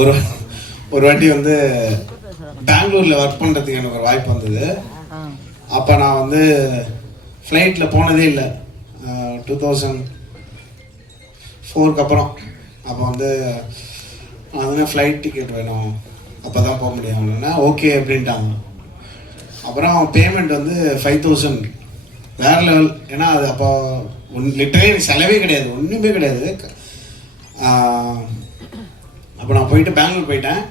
ஒரு ஒரு வாட்டி வந்து பெங்களூரில் ஒர்க் பண்ணுறதுக்கு எனக்கு ஒரு வாய்ப்பு வந்தது. அப்போ நான் வந்து ஃப்ளைட்டில் போனதே இல்லை. டூ தௌசண்ட் ஃபோருக்கு அப்புறம். அப்போ வந்து நான் ஃப்ளைட் டிக்கெட் வேணும். அப்போ தான் போக முடியும். அப்படின்னா ஓகே அப்படின்ட்டாங்க. அப்புறம் பேமெண்ட் வந்து ஃபைவ் தௌசண்ட் வேற லெவல் ஏன்னா அது அப்போ ஒன் லிட்டரே எனக்கு செலவே கிடையாது. ஒன்றுமே கிடையாது. அப்போ நான் போயிட்டு பெங்களூர் போயிட்டேன்.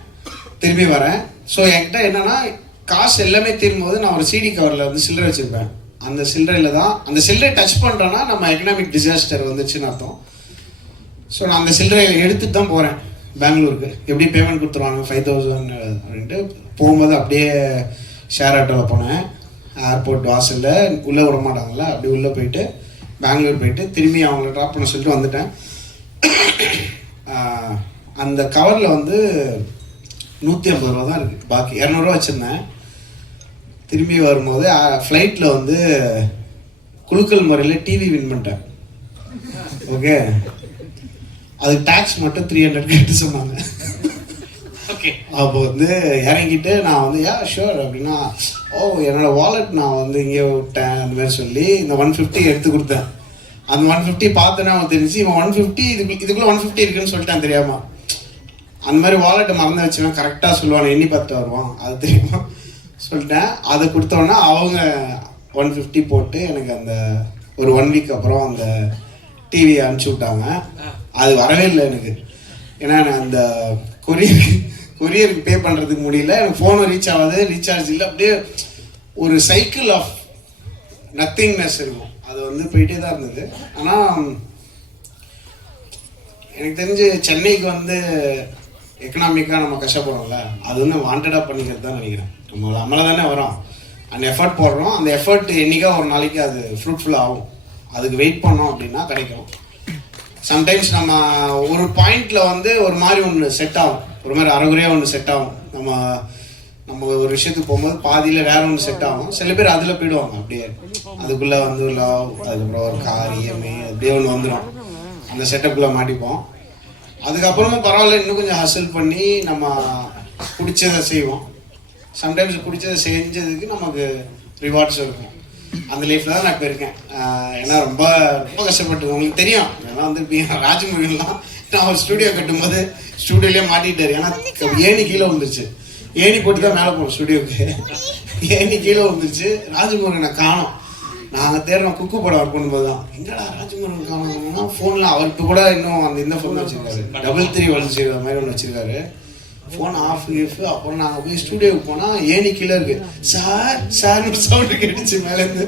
திரும்பி வரேன். ஸோ என்கிட்ட என்னென்னா காசு எல்லாமே திரும்பும்போது நான் ஒரு சிடி கவரில் வந்து சில்லறை வச்சுருப்பேன். அந்த சில்லறையில் தான் அந்த சில்லறை டச் பண்ணுறோன்னா நம்ம எக்கனாமிக் டிசாஸ்டர் வந்துச்சுன்னு அர்த்தம். ஸோ நான் அந்த சில்லறையை எடுத்துட்டு தான் போகிறேன் பெங்களூருக்கு. எப்படி பேமெண்ட் கொடுத்துருவாங்க? ஃபைவ் தௌசண்ட் அப்படின்ட்டு போகும்போது அப்படியே ஷேர் ஆட்டோவில் போனேன். ஏர்போர்ட் வாசலில் உள்ளே விட மாட்டாங்கல்ல அப்படியே உள்ளே போயிட்டு பெங்களூர் போயிட்டு திரும்பி அவங்கள ட்ராப் பண்ண சொல்லிட்டு வந்துட்டேன். அந்த கவரில் வந்து நூற்றி ஐம்பது ரூபா தான் இருக்குது பாக்கி இரநூறுவா வச்சுருந்தேன். திரும்பி வரும்போது ஃப்ளைட்டில் வந்து குலுக்கல் முறையில் டிவி வின் பண்ணிட்டேன். ஓகே அதுக்கு டாக்ஸ் மட்டும் த்ரீ ஹண்ட்ரட் கேட்டு சொன்னாங்க. ஓகே அப்போ வந்து இறங்கிட்டு நான் வந்து யா ஷூர் அப்படின்னா ஓ என்னோட வாலெட் நான் வந்து இங்கே விட்டேன் அந்த மாதிரி சொல்லி இந்த ஒன் ஃபிஃப்டி எடுத்து கொடுத்தேன். அந்த ஒன் ஃபிஃப்டி பார்த்தோன்னே அவன் தெரிஞ்சு இவன் ஒன் ஃபிஃப்டி இதுக்கு இதுக்குள்ளே ஒன் ஃபிஃப்டி இருக்குன்னு சொல்லிட்டான் தெரியாமா. அந்த மாதிரி வாலெட்டை மறந்து வச்சுவன். கரெக்டாக சொல்லுவான். எண்ணி பார்த்து வருவான். அது தெரியுமா? சொல்லிட்டேன். அதை கொடுத்தோன்னா அவங்க ஒன் ஃபிஃப்டி போட்டு எனக்கு அந்த ஒரு ஒன் வீக் அப்புறம் அந்த டிவி அனுப்பிச்சி விட்டாங்க. அது வரவே இல்லை எனக்கு. ஏன்னா நான் அந்த கொரியர் கொரியருக்கு பே பண்ணுறதுக்கு முடியல. எனக்கு ஃபோனும் ரீச் ஆகாது ரீசார்ஜ் இல்லை. அப்படியே ஒரு சைக்கிள் ஆஃப் நத்திங்னஸ் இருக்கும். அது வந்து போயிட்டே தான் இருந்தது. ஆனால் எனக்கு தெரிஞ்சு சென்னைக்கு வந்து எக்கனாமிக்காக நம்ம கஷ்டப்படுறோம்ல அது வந்து வாண்டடாக பண்ணிக்கிறது தான் நினைக்கிறேன். நம்ம நம்மள தானே வரோம். அந்த எஃபர்ட் போடுறோம். அந்த எஃபர்ட் என்றைக்கா ஒரு நாளைக்கு அது ஃப்ரூட்ஃபுல்லாக ஆகும். அதுக்கு வெயிட் பண்ணோம் அப்படின்னா கிடைக்கும். சம்டைம்ஸ் நம்ம ஒரு பாயிண்ட்ல வந்து ஒரு மாதிரி ஒன்று செட் ஆகும். ஒரு மாதிரி அறகுறையாக ஒன்று செட் ஆகும். நம்ம நம்ம ஒரு விஷயத்துக்கு போகும்போது பாதியில் வேற ஒன்று செட் ஆகும். சில பேர் அதில் போயிடுவாங்க. அப்படியே அதுக்குள்ளே வந்து லவ் அதுக்கப்புறம் ஒரு கார் இஎம்ஐ அப்படியே ஒன்று வந்துடும் அந்த செட்டப்புக்குள்ளே மாட்டிப்போம். அதுக்கப்புறமும் பரவாயில்ல. இன்னும் கொஞ்சம் ஹசில் பண்ணி நம்ம பிடிச்சதை செய்வோம். சம்டைம்ஸ் பிடிச்சதை செஞ்சதுக்கு நமக்கு ரிவார்ட்ஸ் இருக்கும். அந்த லைஃப்ல தான் நான் இப்போ இருக்கேன். ஏன்னா ரொம்ப ரொம்ப கஷ்டப்பட்டு உங்களுக்கு தெரியும். ஏன்னா வந்து ராஜமுருகன்லாம் நான் ஒரு ஸ்டுடியோ கட்டும்போது ஸ்டுடியோலேயே மாட்டிட்டாரு. ஏன்னா ஏணி கீழே வந்துருச்சு ஏணி போட்டு தான் மேலே போகணும் ஸ்டுடியோக்கு. ஏணி கீழே விழுந்துருச்சு. ராஜமுருகனை காணோம். நாங்கள் தேடுறோம் குக்கு படம் ஒர்க் பண்ணும்போது தான் எங்கடா ராஜமுருகன் காணோம்னா ஃபோனில் அவருக்கு கூட இன்னும் அந்த இந்த ஃபோன் வச்சிருக்காரு. டபுள் த்ரீ ஒன் ஜீரோ மாதிரி ஒன்று வச்சிருக்காரு. ஃபோன் ஆஃப் கிஃப் அப்புறம் நாங்கள் போய் ஸ்டூடியோவுக்கு போனால் ஏணி கீழே இருக்கு. சார் சார் சவுண்டு கேட்டுச்சு மேலேருந்து.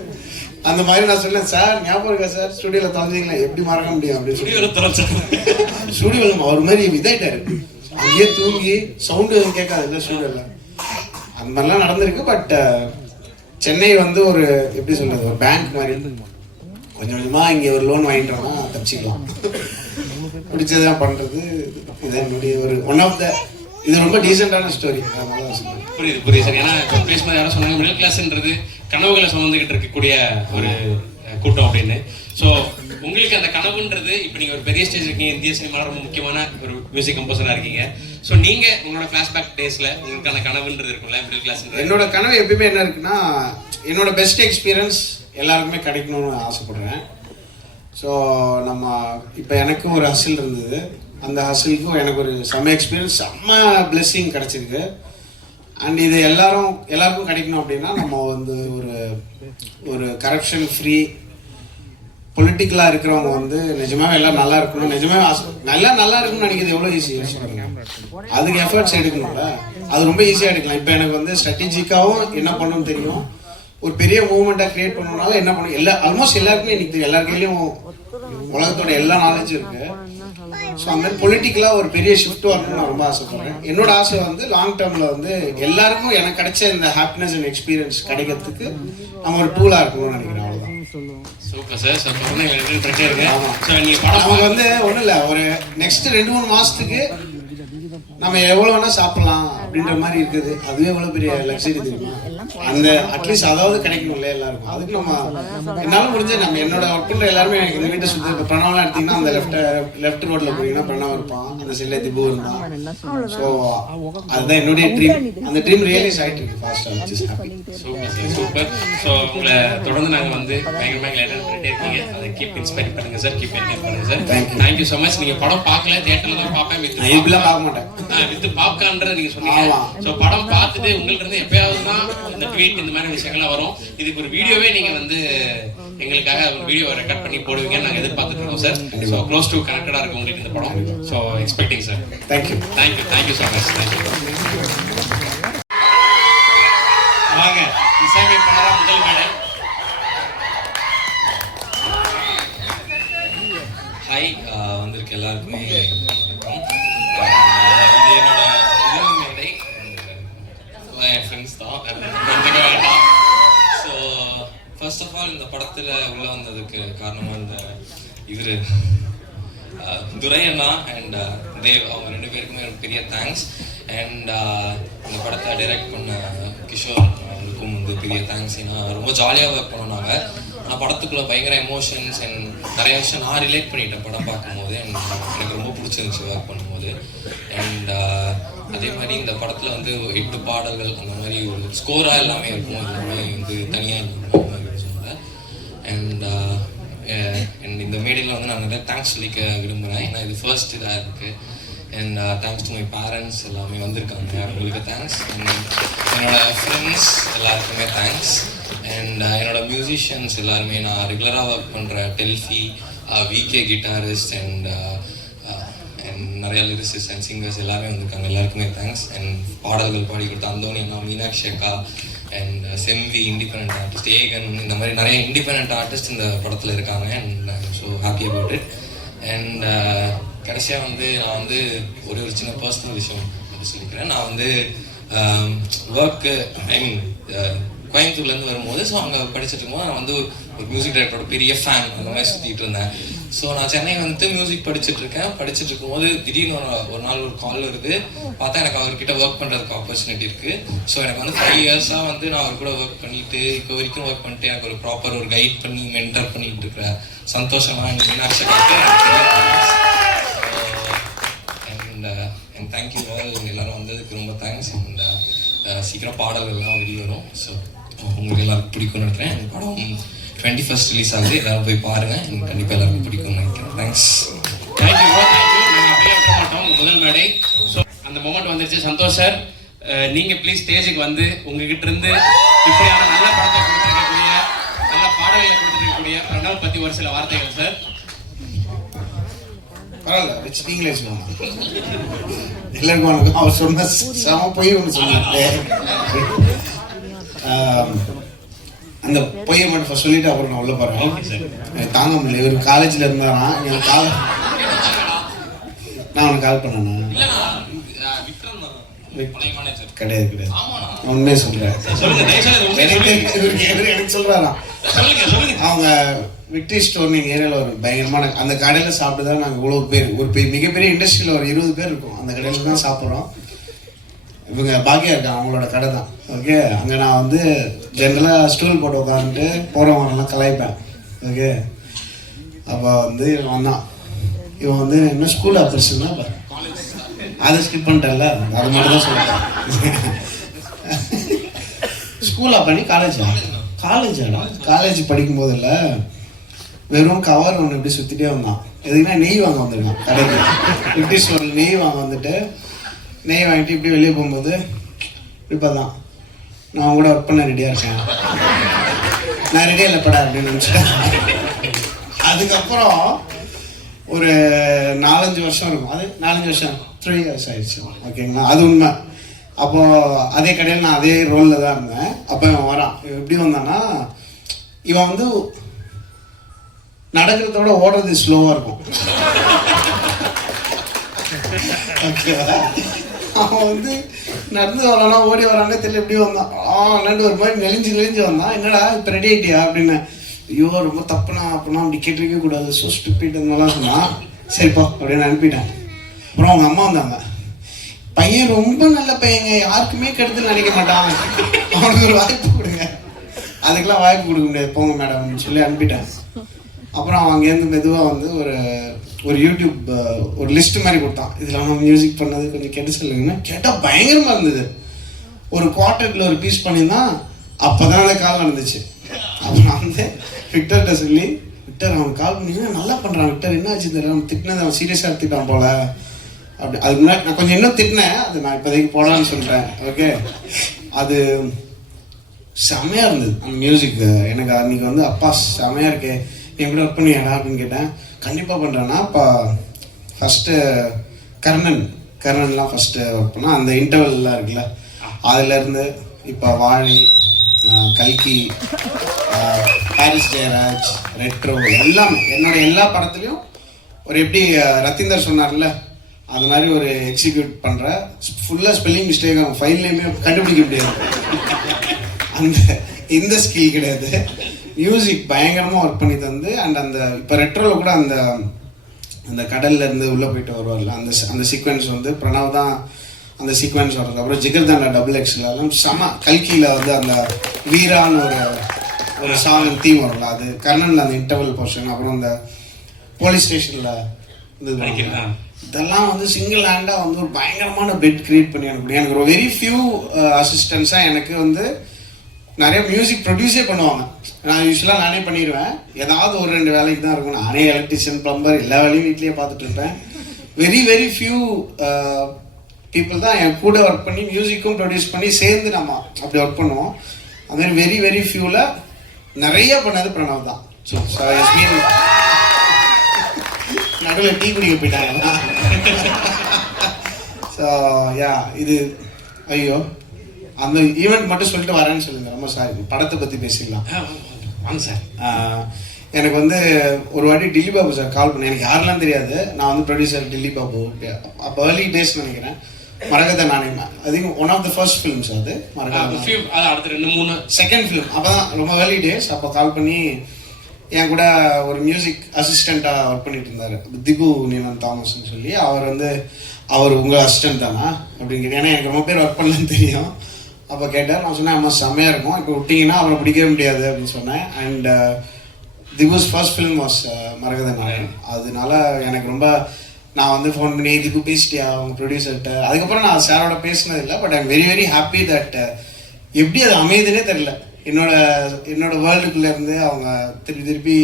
அந்த மாதிரி நான் சொன்னேன் சார் ஞாபகம் இருக்கா சார்? ஸ்டூடியோவில் தொலைஞ்சிங்களா எப்படி மறக்க முடியும்? அப்படின்னு ஸ்டுடியோல திறந்து ஸ்டூடியோவில் அவர் மாதிரி இதாயிட்டாரு. அங்கேயே தூங்கி சவுண்டு எதுவும் கேட்காது இந்த சூழல்ல அந்த மாதிரிலாம் நடந்திருக்கு பட் uh, சென்னை வந்து ஒரு எப்படி சொல்றது ஒரு பேங்க் மாதிரி. கொஞ்சம் கொஞ்சமா இங்க ஒரு லோன் வாங்கிட்டோம்னா தப்பிச்சிக்கலாம். பிடிச்சதான் பண்றது இது என்னுடைய ஒரு ஒன் ஆஃப் த இது ரொம்ப டீசெண்டான ஸ்டோரி அதனால தான் புரியுது புரியுது. சார் ஏன்னா பேசும்போது யாரும் சொன்னாங்க மிடில் கிளாஸ்ன்றது கனவுகளை சுமந்துக்கிட்டு இருக்கக்கூடிய ஒரு கூட்டம் அப்படின்னு. ஸோ உங்களுக்கு அந்த கனவுன்றது இப்போ நீங்க ஒரு பெரிய ஸ்டேஜ் இருக்கீங்க இந்திய சினிமாவில் ரொம்ப முக்கியமான ஒரு மியூசிக் கம்போசரா இருக்கீங்க. ஸோ நீங்க உங்களோட ஃபிளாஷ்பேக் டேஸ்ல உங்களுக்கான அந்த கனவுன்றது இருக்கும்ல மிடில் கிளாஸ் என்னோட கனவு எப்பயுமே என்ன இருக்குன்னா என்னோட பெஸ்ட் எக்ஸ்பீரியன்ஸ் எல்லாருக்குமே கிடைக்கணும்னு ஆசைப்படுறேன். ஸோ நம்ம இப்போ எனக்கும் ஒரு ஹசில் இருந்தது. அந்த ஹசிலுக்கும் எனக்கு ஒரு செம்ம எக்ஸ்பீரியன்ஸ் செம்ம பிளெஸ்ஸிங் கிடச்சிருக்கு. அண்ட் இது எல்லாரும் எல்லாருக்கும் கிடைக்கணும் அப்படின்னா நம்ம வந்து ஒரு ஒரு கரப்ஷன் ஃப்ரீ பொலிட்டிக்கலாக இருக்கிறவங்க வந்து நிஜமாவே எல்லாம் நல்லா இருக்கணும். நிஜமாவே ஆசை நல்லா நல்லா இருக்கணும்னு நினைக்கிறது எவ்வளோ ஈஸி அதுக்கு எஃபர்ட்ஸ் எடுக்கணும்ல. அது ரொம்ப ஈஸியாக எடுக்கலாம். இப்போ எனக்கு வந்து ஸ்ட்ராட்டஜிக்காகவும் என்ன பண்ணணும்னு தெரியும். ஒரு பெரிய மூவ்மெண்ட்டாக கிரியேட் பண்ணணும்னால என்ன பண்ணும் எல்லா ஆல்மோஸ்ட் எல்லாருக்குமே எனக்கு தெரியும். கையிலையும் உலகத்தோட எல்லா நாலேஜும் இருக்கு. ஸோ அந்த மாதிரி பொலிட்டிக்கலாக ஒரு பெரிய ஷிஃப்ட் வரணும்னு நான் ரொம்ப ஆசைப்படுறேன். என்னோட ஆசை வந்து லாங் டேர்மில் வந்து எல்லாருக்கும் எனக்கு கிடைச்ச இந்த ஹாப்பினஸ் அண்ட் எக்ஸ்பீரியன்ஸ் கிடைக்கிறதுக்கு நம்ம ஒரு டூலாக இருக்கணும்னு நினைக்கிறேன். சார் ஸோ தொடர்ந்து எங்களுக்கு இருக்கு. ஆமா. ஸோ நீங்க படம் அவங்க வந்து ஒன்றும் இல்லை ஒரு நெக்ஸ்ட் ரெண்டு மூணு மாசத்துக்கு நம்ம எவ்வளோ வேணா சாப்பிடலாம். அப்படின்ற மாதிரி இருக்குது. அதுவே எவ்வளவு பெரிய லக்ஸரி தெரியுமா? அந்த அட்லீஸ்ட் அதாவது கிடைக்கணும்ல எல்லாருக்கும்? அதுக்கு நம்ம என்னால முடிஞ்ச நம்ம என்னோட ஒர்க் பண்ற எல்லாருமே எனக்கு இந்த வீட்டை சுத்தி இப்போ பிரணவலாம் எடுத்தீங்கன்னா அந்த லெஃப்ட் லெஃப்ட் ரோட்ல போனீங்கன்னா பிரணவ் இருப்பான். அந்த சைட்ல திபு இருந்தான். ஸோ அதுதான் என்னுடைய ட்ரீம் அந்த ட்ரீம் ரியலைஸ் ஆயிட்டு இருக்கு ஃபாஸ்டா வச்சு ஹாப்பி சூப்பர் சூப்பர். ஸோ உங்களை தொடர்ந்து நாங்கள் வந்து பயங்கரமாக என்டர் பண்ணிட்டே இருக்கீங்க அதை கீப் இன்ஸ்பைர் பண்ணுங்க சார் கீப் என்கரேஜ் பண்ணுங்க sir you. Thank you so much நீங்க படம் பார்க்கல தியேட்டர்ல தான் பார்ப்பேன் வித் பார்க்க மாட்டேன். வித் பாப்கார்ன்றது நீங்க சொன்னீங்க. ஆமா. ஸோ படம் பார்த்துட்டு உங்கள்ட்ட இருந்து எப்பயாவது தான் இந்த ட்வீட் இந்த மாதிரி விஷயங்கள்லாம் வரும். இதுக்கு ஒரு வீடியோவே நீங்க வந்து எங்களுக்காக ஒரு வீடியோ ரெக்கார்ட் பண்ணி போடுவீங்கன்னு நாங்கள் எதிர்பார்த்துட்டு இருக்கோம் சார் ஸோ க்ளோஸ் டு கனெக்டடாக இருக்கு உங்களுக்கு இந்த படம். So expecting sir thank you thank you thank you so much thank you வாங்க. இசையமைப்பாளராக முதல் மேடை ஃபர்ஸ்ட் இந்த படத்தில் உள்ள வந்ததுக்கு காரணமாக இந்த இவர் துரை அண்ணா அண்ட் தேவ் அவங்க ரெண்டு பேருக்குமே ஒரு பெரிய தேங்க்ஸ் அண்ட் இந்த படத்தை டைரக்ட் பண்ண கிஷோர் அவங்களுக்கும் வந்து பெரிய தேங்க்ஸ் ஏன்னா ரொம்ப ஜாலியாக ஒர்க் பண்ணோம் நாங்கள் ஆனால் படத்துக்குள்ள பயங்கர எமோஷன்ஸ் அண்ட் நிறைய விஷயம் நான் ரிலேட் பண்ணிட்டேன் படம் பார்க்கும்போது. And எனக்கு ரொம்ப பிடிச்சிருந்துச்சு ஒர்க் பண்ணும்போது. அண்ட் அதே மாதிரி இந்த படத்தில் வந்து எட்டு பாடல்கள் அந்த மாதிரி ஒரு ஸ்கோராக எல்லாமே இருக்கும். இந்த வந்து தனியாக இருக்கும் இந்த மேடையில் வந்து நான் நிறைய தேங்க்ஸ் சொல்லிக்க விரும்புகிறேன் ஏன்னா இது ஃபர்ஸ்ட் இதாக இருக்குது and thanks to my parents எல்லாமே வந்திருக்காங்க. அவங்களுக்கு தேங்க்ஸ் என்னோட ஃப்ரெண்ட்ஸ் எல்லாருக்குமே தேங்க்ஸ் அண்ட் என்னோடய மியூசிஷியன்ஸ் எல்லாருமே நான் ரெகுலராக ஒர்க் பண்ணுற Delphi VK guitarist and and நிறைய லிரிசிஸ் அண்ட் சிங்கர்ஸ் எல்லாமே வந்திருக்காங்க. எல்லாருக்குமே தேங்க்ஸ் அண்ட் பாடல்கள் பாடி கொடுத்த அந்தோனி அண்ணா மீனாட்சி அக்கா அண்ட் uh, செம்வி இண்டிபெண்ட் ஆர்டிஸ்ட் ஏகன் இந்த மாதிரி நிறைய இண்டிபெண்ட் ஆர்டிஸ்ட் இந்த படத்தில் இருக்காங்க. And happy about it and uh, கடைசியாக வந்து நான் வந்து ஒரு ஒரு சின்ன பர்சனல் விஷயம் வந்து சொல்லிக்கிறேன். நான் வந்து um, work I mean uh, கோயம்புத்தூர்லேருந்து வரும்போது ஸோ அங்கே படிச்சுட்டு இருக்கும்போது நான் வந்து ஒரு மியூசிக் டைரக்டரோட பெரிய ஃபேன் அந்த மாதிரி சுற்றிட்டு இருந்தேன். ஸோ நான் சென்னை வந்துட்டு மியூசிக் படிச்சுட்டு இருக்கேன். படிச்சுட்டு இருக்கும்போது திடீர்னு ஒரு ஒரு நாள் ஒரு கால் வருது. பார்த்தா எனக்கு அவர்கிட்ட ஒர்க் பண்ணுறதுக்கு ஆப்பர்ச்சுனிட்டி இருக்குது ஸோ எனக்கு வந்து ஃபைவ் இயர்ஸாக வந்து நான் அவர் கூட ஒர்க் பண்ணிட்டு இப்போ வரைக்கும் ஒர்க் பண்ணிட்டு எனக்கு ஒரு ப்ராப்பர் ஒரு கைட் பண்ணி மென்டர் பண்ணிட்டு இருக்கிறேன். சந்தோஷமாக எனக்கு மீனாட்சி அண்ட் அண்ட் தேங்க்யூ எல்லாரும் வந்ததுக்கு ரொம்ப தேங்க்ஸ் அண்ட் uh, சீக்கிரம் பாடல்கள்லாம் வெளியே வரும். ஸோ உங்களுக்கு எல்லாருக்கும் பிடிக்கும்னு நினைக்கிறேன். படம் டுவெண்ட்டி ஃபர்ஸ்ட் ரிலீஸ் ஆகுது. எல்லாரும் போய் பாருங்க. எனக்கு கண்டிப்பாக எல்லாருக்கும் பிடிக்கும்னு நினைக்கிறேன். தேங்க்ஸ் தேங்க்யூ ப்ரோ தேங்க்யூ நாங்கள் விட மாட்டோம் முதல் மேடை. ஸோ அந்த மொமெண்ட் வந்துருச்சு. சந்தோஷ் சார் அஹ், நீங்க ப்ளீஸ் ஸ்டேஜுக்கு வந்து உங்ககிட்ட இருந்து இப்படியான நல்ல படத்தை கொடுத்துருக்கக்கூடிய நல்ல பாடல்களை கொடுத்துருக்கக்கூடிய பிரணவ் பத்தி ஒரு சில வார்த்தைகள் சார் பரவாயில்ல. வச்சு நீங்களே சொல்லுவாங்க எல்லாருக்கும் வணக்கம். அவர் சொன்ன செம பொய் ஒன்று சொன்னாரு ஆம், அந்த பொய்யை மட்டும் first சொல்லிட்டு அப்புறம் நான் உள்ள போறேன். எனக்கு தாங்க முடியல. இவர் காலேஜ்ல இருந்தாரா? எனக்கு கால நான் அவனுக்கு கால் மேனேஜர் கிடையாது கிடையாது. உண்மையை சொல்றேன். எனக்கு சொல்றாராம் அவங்க விக்டரி ஸ்டோர் எங்கள் ஏரியாவில் ஒரு பயங்கரமான அந்த கடையில் சாப்பிட்டு தான் நாங்கள் இவ்வளோ பேர் ஒரு பெரிய மிகப்பெரிய இண்டஸ்ட்ரியில் ஒரு இருபது பேர் இருக்கும். அந்த கடையில் தான் சாப்பிட்றோம். இவங்க பாக்கியா இருக்காங்க அவங்களோட கடை தான். ஓகே அங்கே நான் வந்து ஜென்ரலாக ஸ்டூல் போட்டு உட்காந்துட்டு போகிறவங்கலாம் கலாய்ப்பேன். ஓகே அப்போ வந்து இவன் வந்தான். இவன் வந்து என்ன ஸ்கூல் ஆப்ரேஷன்னா அதை ஸ்கிப் பண்ணிட்டேன்ல. அது மட்டும் தான் சொல்லிட்டேன் ஸ்கூலா பண்ணி காலேஜா காலேஜாடா காலேஜ் படிக்கும் போதில்ல வெறும் கவர் ஒன்று இப்படி சுற்றிட்டே வந்தான். எதுக்குன்னா நெய் வாங்க வந்திருக்கான் கடைக்கு. பிரிட்டிஷ் நெய் வாங்க வந்துட்டு நெய் வாங்கிட்டு இப்படி வெளியே போகும்போது இப்போ தான் நான் கூட ஒர்க் பண்ண ரெடியாக இருக்கேன். நான் ரெடியாக இல்லைப்படா அப்படின்னு நினச்சிட்டேன். அதுக்கப்புறம் ஒரு நாலஞ்சு வருஷம் இருக்கும். அது நாலஞ்சு வருஷம் த்ரீ இயர்ஸ் ஆயிடுச்சு. ஓகேங்களா அது உண்மை. அப்போது அதே கடையில் நான் அதே ரோலில் தான் இருந்தேன். அப்போ இவன் வரான். இவன் எப்படி வந்தான்னா இவன் வந்து நடக்கிறதோட ஓடுறது ஸ்லோவாக இருக்கும். ஓகேவா அவன் வந்து நடந்து வரானா ஓடி வரானே தெரியல எப்படி வந்தான். ஆ நண்டு ஒரு மாதிரி நெளிஞ்சு நெளிஞ்சு வந்தான். என்னடா இப்போ ரெடி ஆயிட்டியா? அப்படின்னு. ஐயோ ரொம்ப தப்புனா அப்படின்னா அப்படி கேட்டிருக்க கூடாது. ஸோ ஸ்டூப்பிட் சொன்னான் சரிப்பா அப்படின்னு அனுப்பிட்டேன். அப்புறம் அவங்க அம்மா வந்தாங்க. பையன் ரொம்ப நல்ல பையங்க. யாருக்குமே கெடுதல் நினைக்க மாட்டான். அவனுக்கு ஒரு வாய்ப்பு கொடுங்க. அதுக்கெல்லாம் வாய்ப்பு கொடுக்க முடியாது. போங்க மேடம் சொல்லி அனுப்பிட்டேன் அப்புறம் அவன் அங்கேருந்து மெதுவாக வந்து ஒரு ஒரு யூடியூப் ஒரு லிஸ்ட் மாதிரி கொடுத்தான். இதில் அவன் மியூசிக் பண்ணது கொஞ்சம் கெட்டு சொல்லுங்கன்னா கேட்டால் பயங்கரமாக இருந்தது. ஒரு குவார்டர்ல ஒரு பீஸ் பண்ணியிருந்தான் அப்போ தான் அந்த கால் நடந்துச்சு. அப்புறம் வந்து விக்டர்கிட்ட சொல்லி விக்டர் அவன் கால் பண்ணி நல்லா பண்ணுறான் விக்டர் என்ன ஆச்சு தெரியல அவன் திட்டினது அவன் சீரியஸாக எடுத்துக்கிட்டான் போல. அப்படி அதுக்கு முன்னாடி நான் கொஞ்சம் இன்னும் திட்டினேன். அது நான் இப்போதைக்கு போடலான்னு சொல்கிறேன் ஓகே அது செமையாக இருந்தது. அந்த மியூசிக் எனக்கு அன்றைக்கி வந்து அப்பா செமையாக இருக்கே. என் கூட ஒர்க் பண்ணியாடா அப்படின்னு கேட்டேன். கண்டிப்பாக பண்ணுறேன்னா இப்போ ஃபஸ்ட்டு கர்ணன் கர்ணன்லாம் ஃபஸ்ட்டு அப்படின்னா பண்ணால் அந்த இன்டர்வல்லாம் இருக்குல்ல அதுலேருந்து இப்போ வாழி கல்கி பாரிஸ் ஜெயராஜ் ரெட்ரோ எல்லாமே என்னோட எல்லா படத்துலையும் ஒரு எப்படி ரத்தீந்தர் சொன்னார்ல அது மாதிரி ஒரு எக்ஸிக்யூட் பண்ணுற ஃபுல்லாக ஸ்பெல்லிங் மிஸ்டேக் ஆகும் ஃபைல்லையுமே கண்டுபிடிக்க முடியாது. அந்த இந்த ஸ்கில் கிடையாது. மியூசிக் பயங்கரமாக ஒர்க் பண்ணி தந்து அண்ட் அந்த இப்போ ரெட்ரோவில் கூட அந்த அந்த கடல்ல இருந்து உள்ளே போயிட்டு வருவார்ல அந்த அந்த சீக்வன்ஸ் வந்து பிரணவ் தான் அந்த சீக்வன்ஸ் வர்றது. அப்புறம் ஜிகர்தாண்டா டபுள் எக்ஸ்லாம் செம கல்கியில் வந்து அந்த வீரான்னு ஒரு ஒரு சாங் தீம் வரும்ல அது கர்ணனில் அந்த இன்டர்வல் போர்ஷன் அப்புறம் அந்த போலீஸ் ஸ்டேஷனில் இது? இதெல்லாம் வந்து சிங்கிள் ஹேண்டாக வந்து ஒரு பயங்கரமான பெட் கிரியேட் பண்ணி எனக்கு எனக்கு ஒரு வெரி ஃபியூ அசிஸ்டன்ஸாக எனக்கு வந்து நிறைய மியூசிக் ப்ரொடியூஸே பண்ணுவாங்க. நான் யூஸ்வலாக நானே பண்ணிடுவேன் ஏதாவது ஒரு ரெண்டு வேலைக்கு தான் இருக்கும். நானே எலக்ட்ரிஷியன் ப்ளம்பர் எல்லா வேலையும் வீட்லேயே பார்த்துட்டு இருப்பேன். வெரி வெரி ஃபியூ பீப்புள் தான் என் கூட ஒர்க் பண்ணி மியூசிக்கும் ப்ரொடியூஸ் பண்ணி சேர்ந்து நம்ம அப்படி ஒர்க் பண்ணுவோம். அதுமாதிரி வெரி வெரி ஃபியூவில் நிறைய பண்ணது பிரணவ் தான். ஸோ நடுவில் டீ குடிக்க போயிட்டாங்க. ஸோ யா இது ஐயோ. அந்த ஈவெண்ட் மட்டும் சொல்லிட்டு வரேன்னு சொல்லுங்க. ரொம்ப சாரி படத்தை பற்றி பேசிடலாம். ஆ, வாங்க சார் எனக்கு வந்து ஒரு வாட்டி டில்லி பாபு சார் கால் பண்ணேன். எனக்கு யாரெல்லாம் தெரியாது. நான் வந்து ப்ரொடியூசர் டில்லி பாபு. அப்போ ஏர்லி டேஸ் நினைக்கிறேன். மரகத நாணயம் அது one of the first films அது. மரகத அடுத்த ரெண்டு மூணு. செகண்ட் ஃபிலிம் அப்போ தான் ரொம்ப ஏர்லி டேஸ் அப்போ கால் பண்ணி என் கூட ஒரு மியூசிக் அசிஸ்டண்ட்டாக ஒர்க் பண்ணிட்டு இருந்தார். திபு நீவன் தாமஸ்னு சொல்லி. அவர் வந்து அவர் உங்கள் அசிஸ்டன்ட் தானா? அப்படிங்கிற ஏன்னா எனக்கு ரொம்ப பேர் ஒர்க் பண்ணலன்னு தெரியும். அப்போ கேட்டார் நான் சொன்னேன் அம்மா செம்மையாக இருக்கும். இப்போ விட்டிங்கன்னா அவரை பிடிக்கவே முடியாது. அப்படின்னு சொன்னேன். And Dhibu's first film was Maragatha Naanayam அதனால எனக்கு ரொம்ப நான் வந்து ஃபோன் பண்ணி இதுக்கு பேசிட்டியா அவங்க ப்ரொடியூசர்கிட்ட அதுக்கப்புறம் நான் சாரோட பேசினது இல்லை but I'm very very happy that எப்படி அது அமையுதுன்னே தெரியல. என்னோட என்னோட வேர்ல்டுக்குள்ளேருந்து அவங்க திருப்பி திருப்பி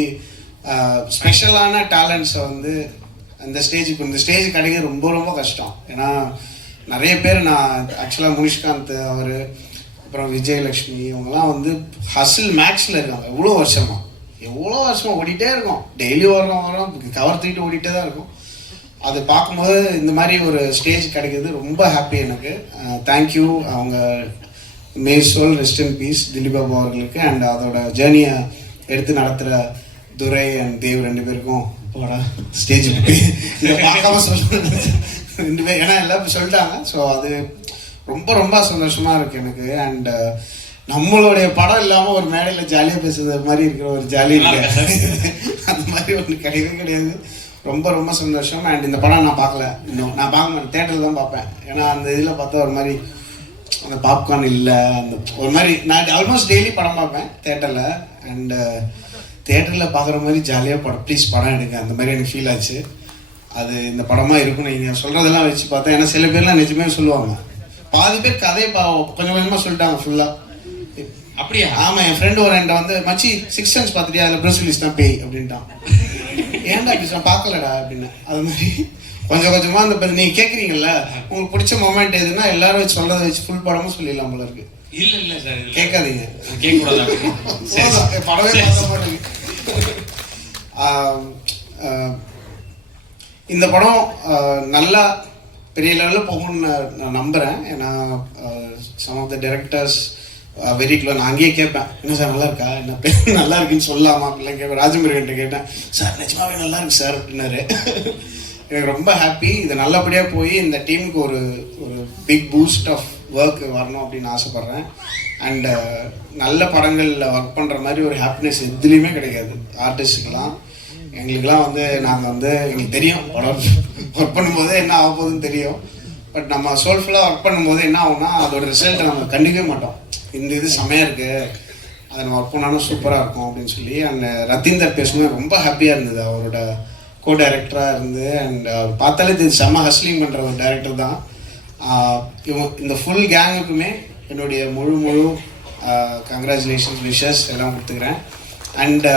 uh, ஸ்பெஷலான டேலண்ட்ஸை வந்து அந்த ஸ்டேஜுக்கு இந்த ஸ்டேஜ் கிடைக்கிறது ரொம்ப ரொம்ப கஷ்டம். ஏன்னா நிறைய பேர் நான் ஆக்சுவலாக முனிஷ்காந்த் அவர் அப்புறம் விஜயலட்சுமி இவங்கெல்லாம் வந்து ஹசில் மேக்ஸில் இருக்காங்க. எவ்வளோ வருஷமா? எவ்வளோ வருஷமா ஓடிட்டே இருக்கும். டெய்லி வரோம் வரோம் கவர் தூக்கிட்டு ஓடிட்டே தான் இருக்கும். அது பார்க்கும்போது இந்த மாதிரி ஒரு ஸ்டேஜ் கிடைக்கிறது ரொம்ப ஹாப்பி எனக்கு. தேங்க்யூ அவங்க may soul rest in peace Dileep Babu அவர்களுக்கு. அண்ட் அதோட ஜேர்னியை எடுத்து நடத்துகிற துரை அண்ட் தேவ் ரெண்டு பேருக்கும் போடா ஸ்டேஜ் பார்க்காம சொல்ல ரெண்டு பேர் ஏன்னா எல்லாம் சொல்லிட்டாங்க. ஸோ அது ரொம்ப ரொம்ப சந்தோஷமா இருக்கு எனக்கு. அண்ட் நம்மளுடைய படம் இல்லாம ஒரு மேடையில ஜாலியா பேசுறது மாதிரி இருக்கிற ஒரு ஜாலி இருக்கு? அந்த மாதிரி ஒன்று கிடையவே கிடையாது. ரொம்ப ரொம்ப சந்தோஷம். அண்ட் இந்த படம் நான் பார்க்கல. இன்னும் நான் பார்க்க மாட்டேன். தேட்டரில் தான் பார்ப்பேன். ஏன்னா அந்த இதில் பார்த்தா ஒரு மாதிரி அந்த பாப்கார்ன் இல்லை அந்த ஒரு மாதிரி நான் ஆல்மோஸ்ட் டெய்லி படம் பார்ப்பேன் தேட்டரில் அண்ட் தேட்டரில் பார்க்குற மாதிரி ஜாலியாக படம் ப்ளீஸ் படம் எடுங்க. அந்த மாதிரி எனக்கு ஃபீல் ஆச்சு. அது இந்த படமாக இருக்கும் நீங்கள் சொல்கிறதெல்லாம் வச்சு பார்த்தா ஏன்னா சில பேர்லாம் நிஜமே சொல்லுவாங்க. பாதி பேர் கதையை பா கொஞ்சம் கொஞ்சமாக சொல்லிட்டாங்க ஃபுல்லாக அப்படியா? ஆமாம் என் ஃப்ரெண்டு ஒரு என்கிட்ட வந்து மச்சி சிக்ஸ் சென்ஸ் பார்த்துட்டியா அதில் ப்ரெஸ் தான் பேய் அப்படின்ட்டான். ஏன்டா அப்படி நான் பார்க்கலடா அப்படின்னு. அது மாதிரி கொஞ்சம் கொஞ்சமாக அந்த நீங்கள் கேட்குறீங்கல்ல உங்களுக்கு பிடிச்ச மொமெண்ட் எதுன்னா எல்லாரும் வச்சு சொல்கிறத வச்சு ஃபுல் படமும் சொல்லிடலாம் போல இருக்கு. இல்ல இல்ல சார் கேட்காதீங்க. கேட்க கூடாது சரி போதும், சரி. படமே. பார்க்க மாட்டேங்க இந்த படம் நல்லா பெரிய லெவலில் போகும்னு நான் நம்புகிறேன் ஏன்னா some of the directors very close நான் அங்கேயே கேட்பேன். என்ன சார் நல்லா இருக்கா? என்ன பேர் நல்லா இருக்குன்னு சொல்லலாமா? அப்படிலாம் கேட்பேன். ராஜமுருகன்ட்ட கேட்டேன். சார் நிஜமாவே நல்லா இருக்கு சார் அப்படின்னாரு. எனக்கு ரொம்ப ஹாப்பி இது நல்லபடியாக போய் இந்த டீமுக்கு ஒரு ஒரு பிக் பூஸ்ட் ஆஃப் ஒர்க் வரணும் அப்படின்னு ஆசைப்பட்றேன். அண்டு நல்ல படங்களில் ஒர்க் பண்ணுற மாதிரி ஒரு ஹாப்பினஸ் எதுலேயுமே கிடைக்காது. ஆர்டிஸ்ட்டுக்கெல்லாம் எங்களுக்கெல்லாம் வந்து நாங்கள் வந்து எங்களுக்கு தெரியும். படம் ஒர்க் பண்ணும்போது என்ன ஆக போகுதுன்னு தெரியும். பட் நம்ம சோல்ஃபுல்லாக ஒர்க் பண்ணும்போது என்ன ஆகும்னா அதோட ரிசல்ட்டை நம்ம கண்டுக்கவே மாட்டோம். இந்த இது செமையாக இருக்குது அதை நம்ம ஒர்க் பண்ணாலும் சூப்பராக இருக்கும் அப்படின்னு சொல்லி அண்ட் ரத்தீந்தர் பேசும்போது ரொம்ப ஹாப்பியாக இருந்தது. அவரோட கோ டைரக்டராக இருந்து அண்ட் அவர் பார்த்தாலே இது செம்ம ஹஸ்லிங் பண்ணுற ஒரு டைரக்டர் தான். இவங்க இந்த ஃபுல் கேங்குக்குமே என்னுடைய முழு முழு கங்க்ராச்சுலேஷன்ஸ் விஷஸ் எல்லாம் கொடுத்துக்கிறேன். அண்ட்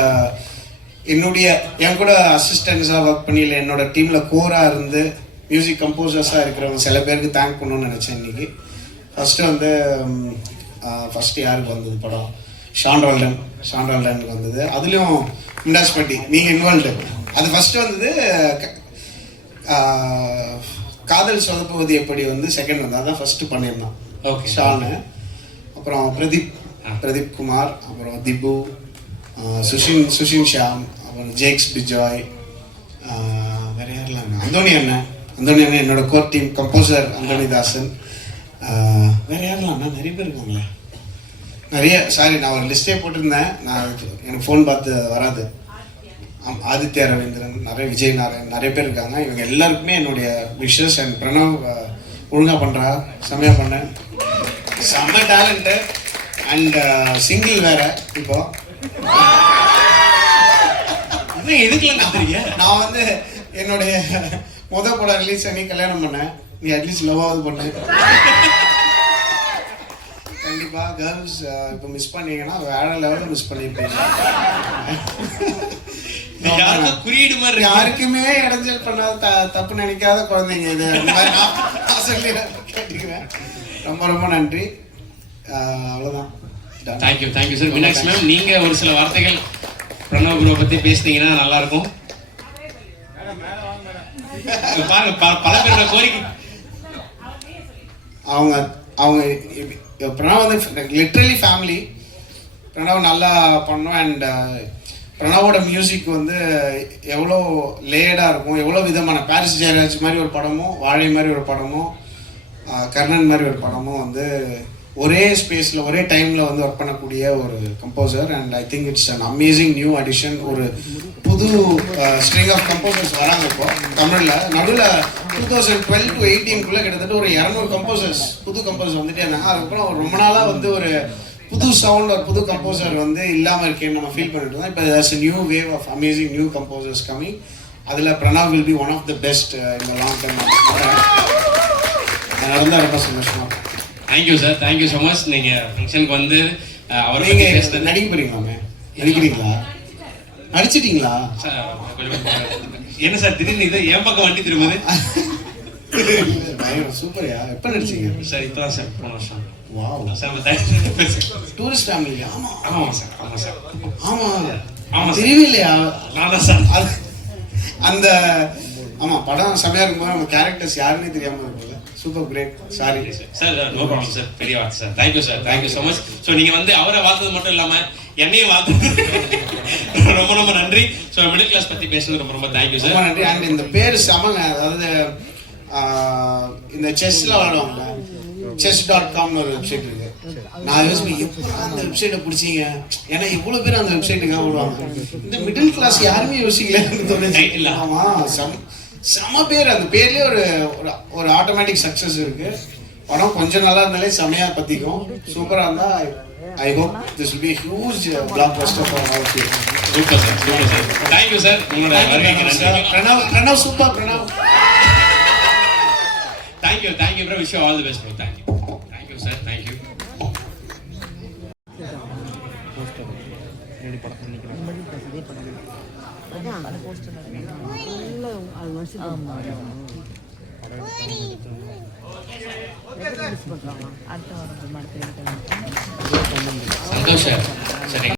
என்னுடைய என் கூட அசிஸ்டன்ஸாக ஒர்க் பண்ணி இல்லை என்னோட டீமில் கோராக இருந்து மியூசிக் கம்போசர்ஸாக இருக்கிறவங்க சில பேருக்கு தேங்க் பண்ணணும்னு நினச்சேன் இன்னைக்கு. ஃபஸ்ட்டு வந்து ஃபஸ்ட்டு யாருக்கு வந்தது படம்? ஷான் ரால்டன் ஷான் ரால்டனுக்கு வந்தது. அதுலேயும் மிண்டாஸ் பட்டி நீங்கள் இன்வால்வ்டு அது ஃபஸ்ட்டு வந்தது காதல் சொதப்புவது எப்படி வந்து செகண்ட் வந்து அதான் ஃபஸ்ட்டு பண்ணியிருந்தான். Okay. ஷானு அப்புறம் பிரதீப் பிரதீப் குமார் அப்புறம் திபு சுஷின் சுஷின் ஷாம் அப்புறம் ஜேக்ஸ் பிஜாய் வேறு யாரெல்லாம் அந்தோனி அண்ணன் அந்தோனி அண்ணன் என்னோட core team composer Anthony Daasan வேறு வேற யாரெல்லாம் அண்ணா நிறைய பேர் இருக்காங்களே நிறைய சாரி நான் ஒரு லிஸ்டே போட்டிருந்தேன் நான் எனக்கு ஃபோன் பார்த்து வராது ஆம், ஆதித்ய ரவீந்திரன் நிறைய விஜய் நாராயண் நிறைய பேர் இருக்காங்க இவங்க எல்லாருக்குமே என்னுடைய விஷஸ் அண்ட் பிரணவ் ஒழுங்காக பண்ணுறா செம்மையாக செம்மையா பண்ணேன் செம்ம டேலண்ட்டு அண்ட் சிங்கிள் வேற இப்போது அதான் எதுக்குலாம் கத்துறீங்க நான் வந்து என்னுடைய முத படம் ரிலீஸ் பண்ணி கல்யாணம் பண்ணேன். நீ அட்லீஸ்ட் லவ்வாவது பண்ணு. கண்டிப்பா கேர்ள்ஸ் இப்போ மிஸ் பண்ணீங்கன்னா வேற லெவலில் மிஸ் பண்ணிருப்பீங்க. யாருக்கும் குறியீடு மாதிரி. யாருக்குமே இடைஞ்சல் பண்ணாத த- தப்பு நினைக்காத குழந்தைங்க இது. நான் சொல்லி கேட்டுக்கிறேன் ரொம்ப ரொம்ப நன்றி. Done. Thank you thank you sir Meenakshi ma'am நீங்க ஒரு சில வார்த்தைகள் பிரணவ் குருவை பத்தி பேசுனீங்கன்னா நல்லா இருக்கும் பாருங்க ப- பல பேரோட கோரிக்கை. அவங்க அவங்க பிரணவ் வந்து லிட்ரலி ஃபேமிலி பிரணவ் நல்லா பண்ணோம் அண்ட் பிரணவோட மியூசிக் வந்து எவ்வளோ லேடாக இருக்கும் எவ்வளோ விதமான பாரிஸ் ஜெயராஜ் மாதிரி ஒரு படமும் வாழை மாதிரி ஒரு படமும் கர்ணன் மாதிரி ஒரு படமும் வந்து ஒரே ஸ்பேஸில் ஒரே டைமில் வந்து ஒர்க் பண்ணக்கூடிய ஒரு composer and I think it's an amazing new addition ஒரு புது ஸ்ட்ரிங் ஆஃப் கம்போசர்ஸ் வராங்க இப்போ தமிழில். நடுவில் டூ தௌசண்ட் டுவெல் டு எயிட்டீன்குள்ளே கிட்டத்தட்ட ஒரு இரநூறு கம்போசர்ஸ் புது கம்போசர்ஸ் வந்துட்டே இருந்தாங்க. அதுக்கப்புறம் ரொம்ப நாளாக வந்து ஒரு புது சவுண்ட் ஒரு புது கம்போசர் வந்து இல்லாமல் இருக்கேன்னு நம்ம ஃபீல் பண்ணிட்டு இருந்தோம். இப்போ that's new wave of amazing new composers coming அதில் Pranav will be one of the best இந்த லாங் டைம் அதனால தான் ரொம்ப சந்தோஷமாக thank you sir thank you so much நீங்க ஃபங்க்ஷனுக்கு வந்து அவரை நீங்க பத்தி பேசுனது நடிக்க போறீங்களாமே நடிக்கிறீங்களா? கொஞ்சம் என்ன சார் திடீர்னு இது என் பக்கம் வண்டி திரும்புது? சூப்பர்யா எப்ப நடிச்சீங்க? சார் இப்பதான் சார் போன வருஷம். வாவ். சார். டூரிஸ்ட் ஃபேமிலி ஆமா. ஆமாம் சார் ஆமாம் சார். ஆமா. ஆமா. தெரியவே இல்லையா? நான் சார். அந்த ஆமா படம் செமையா இருக்கும்போது நம்ம கேரக்டர்ஸ் யாருன்னே தெரியாம இருக்கும்ல super great sorry sir no problem sir பெரிய வார்த்தை sir thank you sir thank you so much so நீங்க வந்து அவரை வாழ்த்தது மட்டும் இல்லாம என்னையும் வாழ்த்து. ரொம்ப ரொம்ப நன்றி. ஸோ மிடில் கிளாஸ் பத்தி பேசுனது ரொம்ப ரொம்ப தேங்க்யூ சார் நன்றி. அண்ட் இந்த பேர் செமங்க அதாவது இந்த செஸ்ல விளையாடுவாங்க செஸ் டாட் காம்னு ஒரு வெப்சைட் இருக்கு. நான் யோசிப்பேன் எப்படி அந்த வெப்சைட்டை பிடிச்சீங்க? ஏன்னா இவ்வளவு பேர் அந்த வெப்சைட்டுக்காக விடுவாங்க இந்த மிடில் கிளாஸ் யாருமே யோசிக்கலன்னு தோணுச்சு. இல்ல? ஆமா செம. செம பேர். அந்த பேர்லயே ஒரு ஒரு- ஒரு ஆட்டோமேட்டிக் சக்சஸ் இருக்கு. படம் கொஞ்சம் நல்லா இருந்தாலே செமையா பத்திக்கும். சூப்பரா இருந்தா I hope this will be huge blockbuster for all of you super sir super sir thank you sir உங்களோட வருகைக்கு நன்றி. Pranav Pranav super Pranav thank you thank you bro wish all the best bro thank you thank you sir thank you அடுத்த வாரம் சந்தோஷ் சரி.